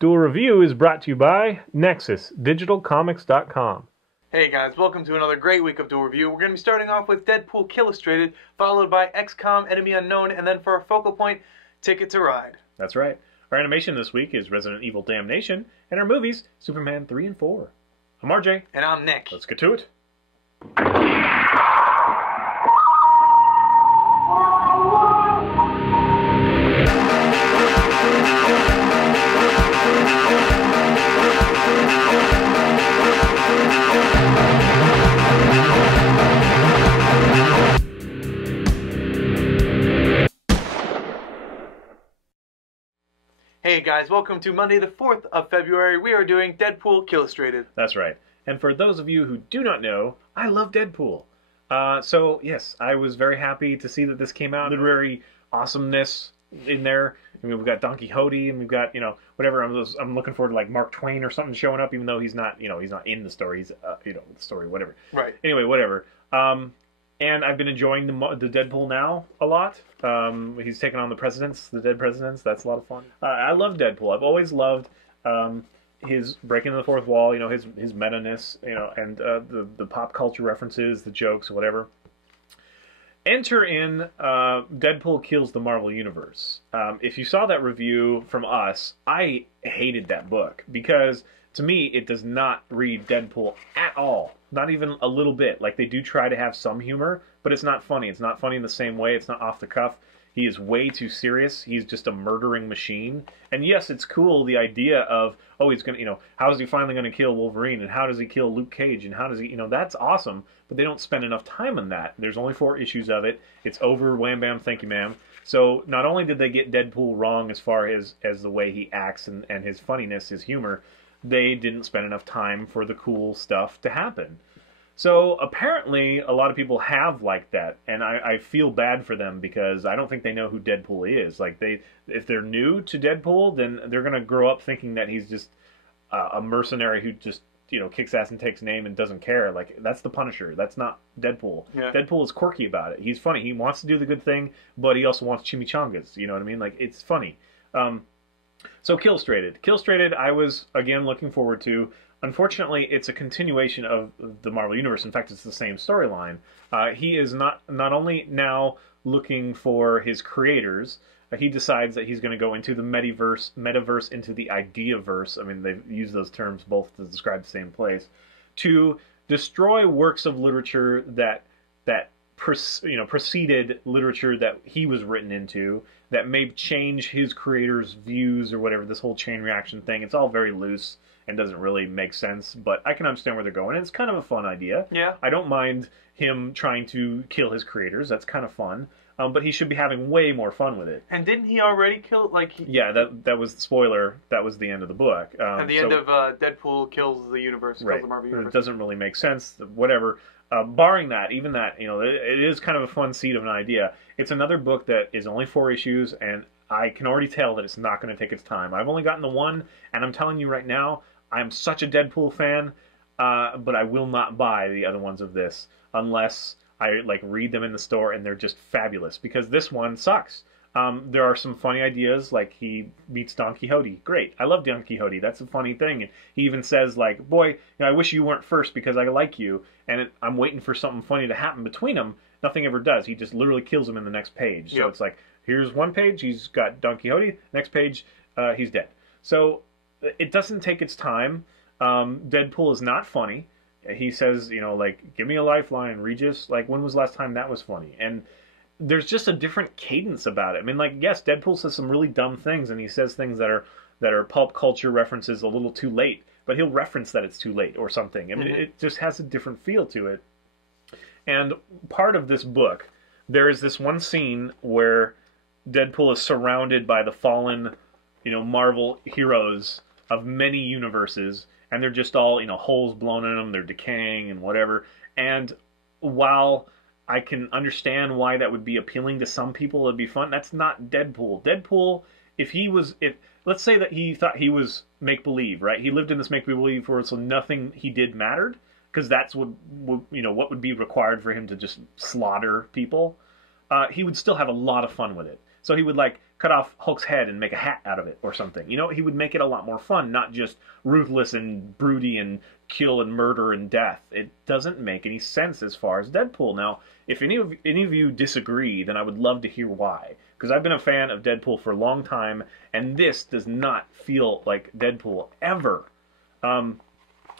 Duel Review is brought to you by NexusDigitalComics.com. Hey guys, welcome to another great week of Duel Review. We're going to be starting off with Deadpool Killustrated, followed by XCOM Enemy Unknown, and then for our focal point, Ticket to Ride. That's right. Our animation this week is Resident Evil Damnation, and our movies, Superman 3 and 4. I'm RJ. And I'm Nick. Let's get to it. Hey guys, welcome to Monday the 4th of February. We are doing Deadpool Killustrated. That's right. And for those of you who do not know, I love Deadpool. So, yes, I was very happy to see that this came out. Literary awesomeness in there. I mean, we've got Don Quixote, and we've got, whatever. I'm looking forward to, like, Mark Twain or something showing up, even though he's not, he's not in the story. He's, the story, whatever. Right. Anyway, whatever. And I've been enjoying the Deadpool now a lot. He's taken on the dead presidents. That's a lot of fun. I love Deadpool. I've always loved his breaking the fourth wall. His meta-ness. And the pop culture references, the jokes, whatever. Enter in Deadpool Kills the Marvel Universe. If you saw that review from us, I hated that book because to me it does not read Deadpool at all. Not even a little bit. Like, they do try to have some humor, but it's not funny. It's not funny in the same way. It's not off the cuff. He is way too serious. He's just a murdering machine. And yes, it's cool, the idea of, oh, he's going to, how is he finally going to kill Wolverine? And how does he kill Luke Cage? And how does he, that's awesome. But they don't spend enough time on that. There's only 4 issues of it. It's over, wham, bam, thank you, ma'am. So not only did they get Deadpool wrong as far as the way he acts and his funniness, his humor, they didn't spend enough time for the cool stuff to happen. So apparently a lot of people have liked that, and I feel bad for them because I don't think they know who Deadpool is. Like, if they're new to Deadpool, then they're going to grow up thinking that he's just a mercenary who just, kicks ass and takes name and doesn't care. Like, that's the Punisher. That's not Deadpool. Yeah. Deadpool is quirky about it. He's funny. He wants to do the good thing, but he also wants chimichangas. You know what I mean? Like, it's funny. So Killustrated, I was, again, looking forward to. Unfortunately, it's a continuation of the Marvel Universe. In fact, it's the same storyline. He is not only now looking for his creators, he decides that he's going to go into the metaverse, into the Ideaverse. I mean, they've used those terms both to describe the same place, to destroy works of literature that preceded literature that he was written into, that may change his creators' views or whatever. This whole chain reaction thing, it's all very loose and doesn't really make sense, but I can understand where they're going. It's kind of a fun idea. Yeah. I don't mind him trying to kill his creators. That's kind of fun. But he should be having way more fun with it. And didn't he already kill, Yeah, that was the spoiler. That was the end of the book. At the end of Deadpool Kills the Universe, right. Kills the Marvel Universe. It doesn't really make sense, whatever. Barring that, even that, it is kind of a fun seed of an idea. It's another book that is only 4 issues, and I can already tell that it's not going to take its time. I've only gotten the 1, and I'm telling you right now, I'm such a Deadpool fan, but I will not buy the other ones of this unless I read them in the store and they're just fabulous, because this one sucks. There are some funny ideas, like he meets Don Quixote. Great. I love Don Quixote. That's a funny thing. And he even says, like, boy, I wish you weren't first because I like you. And I'm waiting for something funny to happen between them. Nothing ever does. He just literally kills him in the next page. Yep. So it's like, here's one page, he's got Don Quixote. Next page, he's dead. So it doesn't take its time. Deadpool is not funny. He says, give me a lifeline, Regis. Like, when was the last time that was funny? And there's just a different cadence about it. I mean, yes, Deadpool says some really dumb things, and he says things that are pulp culture references a little too late, but he'll reference that it's too late or something. I mean, it just has a different feel to it. And part of this book, there is this one scene where Deadpool is surrounded by the fallen, Marvel heroes of many universes, and they're just all, holes blown in them, they're decaying and whatever. And while I can understand why that would be appealing to some people, it'd be fun, that's not Deadpool. Deadpool, let's say that he thought he was make-believe, right? He lived in this make-believe world, so nothing he did mattered, because that's what would be required for him to just slaughter people. He would still have a lot of fun with it. So he would cut off Hulk's head and make a hat out of it or something. You know, he would make it a lot more fun, not just ruthless and broody and kill and murder and death. It doesn't make any sense as far as Deadpool. Now, if any of you disagree, then I would love to hear why. Because I've been a fan of Deadpool for a long time, and this does not feel like Deadpool ever.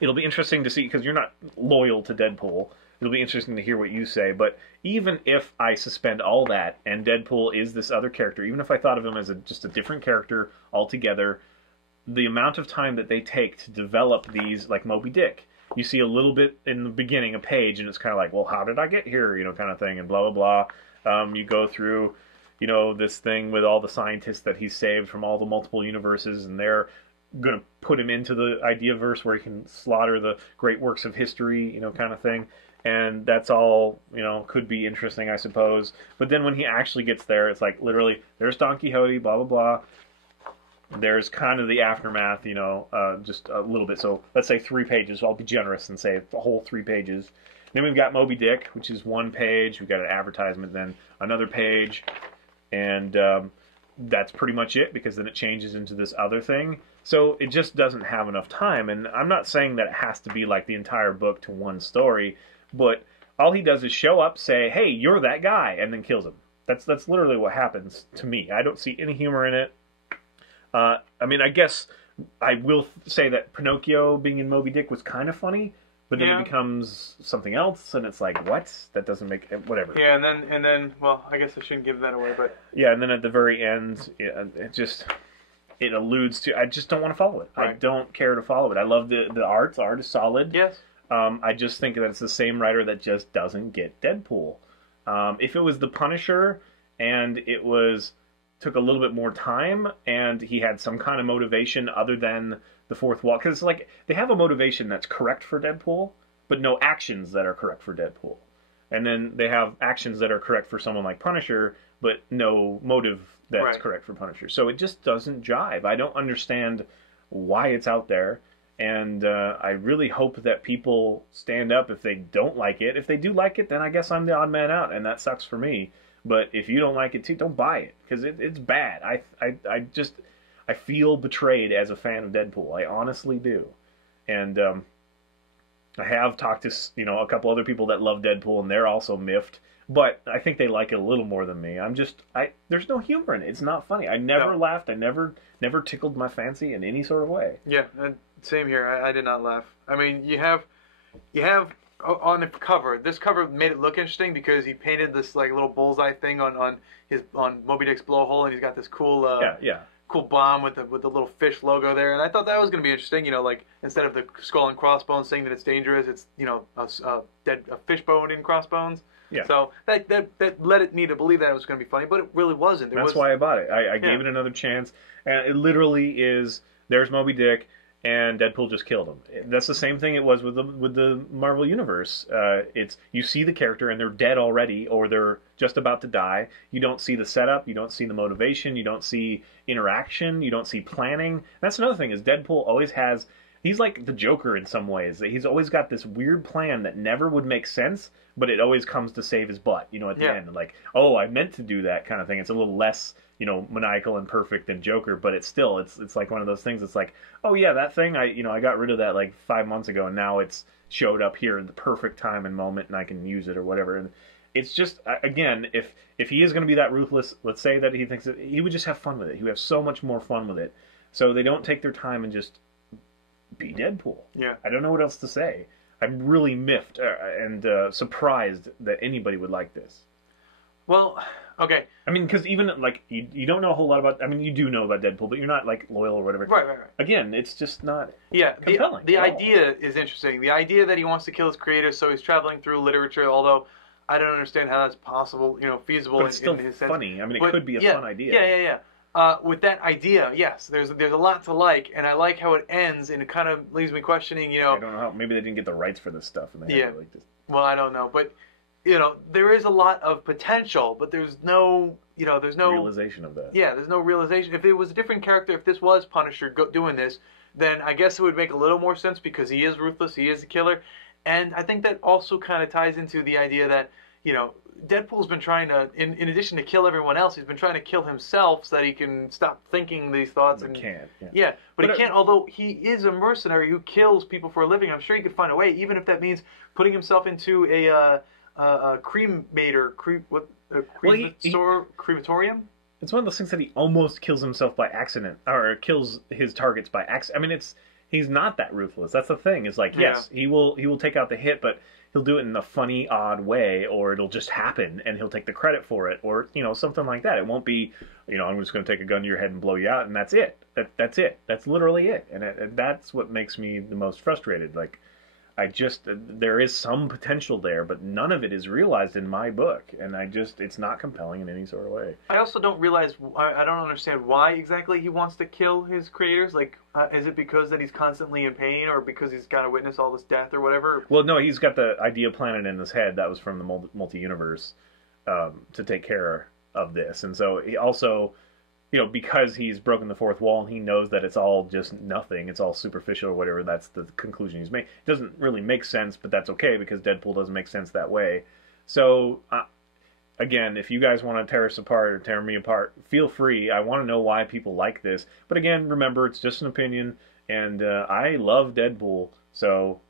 It'll be interesting to see, because you're not loyal to Deadpool. It'll be interesting to hear what you say, but even if I suspend all that and Deadpool is this other character, even if I thought of him as just a different character altogether, the amount of time that they take to develop these, like Moby Dick, you see a little bit in the beginning, a page, and it's kind of like, well, how did I get here, you know, kind of thing, and blah, blah, blah. You go through, you know, this thing with all the scientists that he's saved from all the multiple universes, and they're going to put him into the Ideaverse where he can slaughter the great works of history, you know, kind of thing. And that's all, you know, could be interesting, I suppose. But then when he actually gets there, it's like, literally, there's Don Quixote, blah, blah, blah. There's kind of the aftermath, you know, just a little bit. So let's say 3 pages. I'll be generous and say the whole 3 pages. Then we've got Moby Dick, which is 1 page. We've got an advertisement, then another page. And that's pretty much it, because then it changes into this other thing. So it just doesn't have enough time. And I'm not saying that it has to be like the entire book to one story. But all he does is show up, say, hey, you're that guy, and then kills him. That's literally what happens to me. I don't see any humor in it. I mean, I guess I will say that Pinocchio being in Moby Dick was kind of funny, but then it becomes something else, and it's like, what? That doesn't make... whatever. Yeah, and then, well, I guess I shouldn't give that away, but... Yeah, and then at the very end, it just... It alludes to... I just don't want to follow it. Right. I don't care to follow it. I love the art. The art is solid. Yes. I just think that it's the same writer that just doesn't get Deadpool. If it was The Punisher and it took a little bit more time and he had some kind of motivation other than the fourth wall, because like they have a motivation that's correct for Deadpool, but no actions that are correct for Deadpool. And then they have actions that are correct for someone like Punisher, but no motive that's correct for Punisher. So it just doesn't jive. I don't understand why it's out there. And I really hope that people stand up if they don't like it. If they do like it, then I guess I'm the odd man out, and that sucks for me. But if you don't like it too, don't buy it, because it's bad. I feel betrayed as a fan of Deadpool. I honestly do. And I have talked to, you know, a couple other people that love Deadpool, and they're also miffed. But I think they like it a little more than me. There's no humor in it. It's not funny. I never laughed. I never tickled my fancy in any sort of way. Yeah. Same here. I did not laugh. I mean, you have on the cover. This cover made it look interesting because he painted this like little bullseye thing on Moby Dick's blowhole, and he's got this cool cool bomb with the little fish logo there. And I thought that was going to be interesting. You know, like instead of the skull and crossbones saying that it's dangerous, it's, you know, a fish bone in crossbones. Yeah. So that led me to believe that it was going to be funny, but it really wasn't. That's why I bought it. I gave it another chance, and it literally is. There's Moby Dick. And Deadpool just killed him. That's the same thing it was with the Marvel Universe. It's you see the character and they're dead already, or they're just about to die. You don't see the setup, you don't see the motivation, you don't see interaction, you don't see planning. That's another thing is Deadpool always has. He's like the Joker in some ways. He's always got this weird plan that never would make sense, but it always comes to save his butt. You know, at the end, like, oh, I meant to do that kind of thing. It's a little less, you know, maniacal and perfect than Joker, but it's still, it's like one of those things. It's like, oh yeah, that thing, I got rid of that like 5 months ago, and now it's showed up here at the perfect time and moment, and I can use it or whatever. And it's just, again, if he is going to be that ruthless, let's say that he thinks that he would just have fun with it. He would have so much more fun with it. So they don't take their time and just be Deadpool. Yeah. I don't know what else to say. I'm really miffed and surprised that anybody would like this. Well, okay. I mean, because even, like, you don't know a whole lot about... I mean, you do know about Deadpool, but you're not, like, loyal or whatever. Right. Again, it's just not compelling. The idea is interesting. The idea that he wants to kill his creator, so he's traveling through literature, although I don't understand how that's possible, feasible but it's still in his sense. Funny. I mean, it could be a fun idea. Yeah. With that idea, yes, there's a lot to like, and I like how it ends, and it kind of leaves me questioning, I don't know how, maybe they didn't get the rights for this stuff, and they had to like this. Well, I don't know, but, there is a lot of potential, but there's no, there's no... realization of that. Yeah, there's no realization. If it was a different character, if this was Punisher doing this, then I guess it would make a little more sense, because he is ruthless, he is a killer, and I think that also kind of ties into the idea that, you know, Deadpool's been trying to, in addition to kill everyone else, he's been trying to kill himself so that he can stop thinking these thoughts. But And can't. yeah, but he can't. Although he is a mercenary who kills people for a living, I'm sure he could find a way, even if that means putting himself into a cremator, crematorium. It's one of those things that he almost kills himself by accident, or kills his targets by accident. I mean, he's not that ruthless. That's the thing. It's like, yes, he will take out the hit, but he'll do it in a funny, odd way, or it'll just happen, and he'll take the credit for it, or something like that. It won't be, I'm just going to take a gun to your head and blow you out, and that's it. That's it. That's literally it, and that's what makes me the most frustrated. Like, there is some potential there, but none of it is realized in my book, and it's not compelling in any sort of way. I also don't realize, I don't understand why exactly he wants to kill his creators. Like, is it because that he's constantly in pain, or because he's got to witness all this death or whatever? Well, no, he's got the idea planted in his head that was from the multi-universe to take care of this, and so he also, because he's broken the fourth wall and he knows that it's all just nothing, it's all superficial or whatever, that's the conclusion he's made. It doesn't really make sense, but that's okay because Deadpool doesn't make sense that way. So, again, if you guys want to tear us apart or tear me apart, feel free. I want to know why people like this. But again, remember, it's just an opinion, and I love Deadpool, so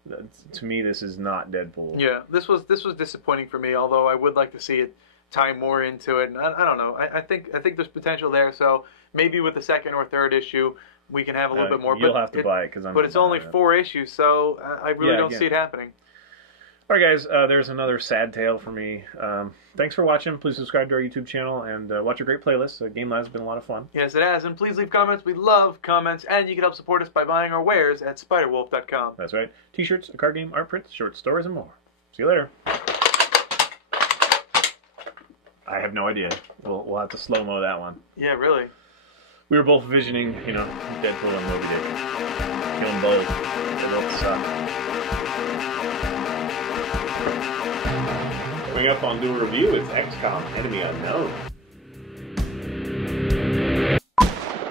to me this is not Deadpool. Yeah, this was disappointing for me, although I would like to see it tie more into it, and I don't know. I think there's potential there. So maybe with the second or third issue, we can have a little bit more. You'll have to buy it because I'm. But it's only 4 issues, so I really don't see it happening. All right, guys. There's another sad tale for me. Thanks for watching. Please subscribe to our YouTube channel and watch a great playlist. Game Live has been a lot of fun. Yes, it has. And please leave comments. We love comments, and you can help support us by buying our wares at spiderwolf.com. That's right. T-shirts, a card game, art prints, short stories, and more. See you later. I have no idea. We'll have to slow-mo that one. Yeah, really. We were both visioning, Deadpool and Moby Dick. Kill them both. They both suck. Coming up on DuelReview, it's XCOM Enemy Unknown.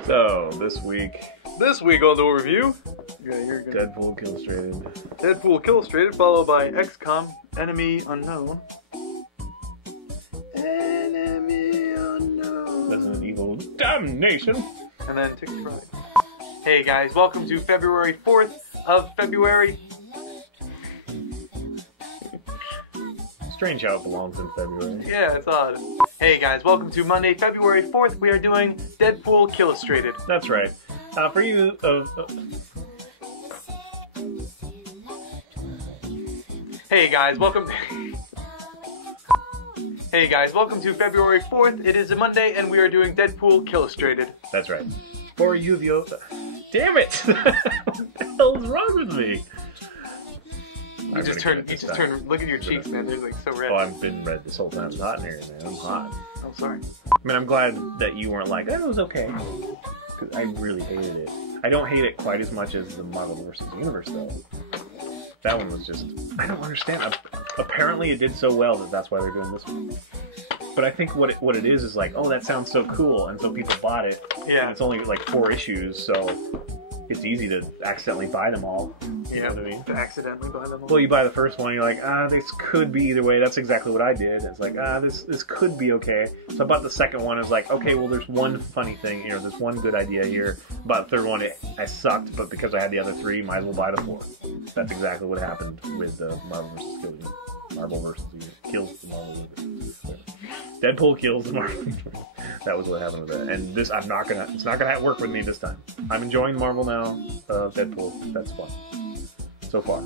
So, this week on DuelReview, Deadpool Killustrated. Deadpool Killustrated, followed by XCOM Enemy Unknown. Resident Evil Damnation. And then Ticket Friday. Hey guys, welcome to February 4th of February. Strange how it belongs in February. Yeah, it's odd. Hey guys, welcome to Monday, February 4th. We are doing Deadpool Killustrated. That's right. For you... Hey guys, welcome... Hey guys, welcome to February 4th. It is a Monday, and we are doing Deadpool Killustrated. That's right. For you, damn it! What the hell is wrong with me? You just turned. Look at your cheeks, man. They're like so red. Oh, I've been red this whole time. It's hot in here, man. I'm hot. I'm sorry. I mean, I'm glad that you weren't like, it was okay. Because I really hated it. I don't hate it quite as much as the Marvel vs. Universe, though. That one was just... I don't understand. Apparently it did so well that's why they're doing this one. But I think what it is like, oh, that sounds so cool, and so people bought it. Yeah. And it's only like 4 issues, so it's easy to accidentally buy them all. You know what I mean? To accidentally buy them all? Well, you buy the first one, you're like, this could be either way. That's exactly what I did. It's like, this could be okay. So I bought the second one. It's like, okay, well, there's one funny thing, there's one good idea here. Bought the third one, I sucked, but because I had the other 3, might as well buy the 4th. That's exactly what happened with Marvel vs. Kills. Marvel vs. Kills the Marvel vs. Deadpool kills the Marvel. That was what happened with that. And this, it's not gonna work with me this time. I'm enjoying Marvel now. Deadpool, that's fun. So far,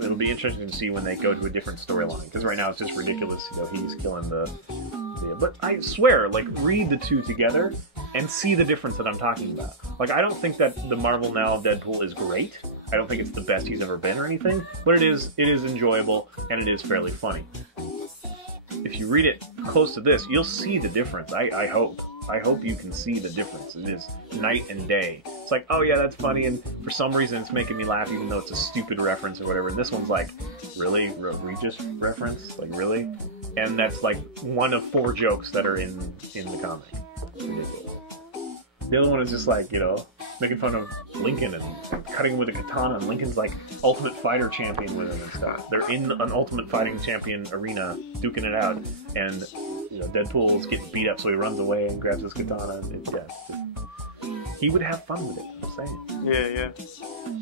it'll be interesting to see when they go to a different storyline. Because right now it's just ridiculous. He's killing the. But I swear, like, read the 2 together and see the difference that I'm talking about. Like, I don't think that the Marvel Now Deadpool is great. I don't think it's the best he's ever been or anything. But it is enjoyable and it is fairly funny. If you read it close to this, you'll see the difference. I hope. I hope you can see the difference. It is night and day. It's like, oh yeah, that's funny, and for some reason it's making me laugh even though it's a stupid reference or whatever. And this one's like, really? Regis reference? Like, really? And that's like one of 4 jokes that are in the comic. Ridiculous. The other one is just like, making fun of Lincoln and cutting with a katana, and Lincoln's like Ultimate Fighter champion with him and stuff. They're in an Ultimate Fighting Champion arena, duking it out, and Deadpool's getting beat up, so he runs away and grabs his katana. And he would have fun with it. I'm saying. Yeah, yeah.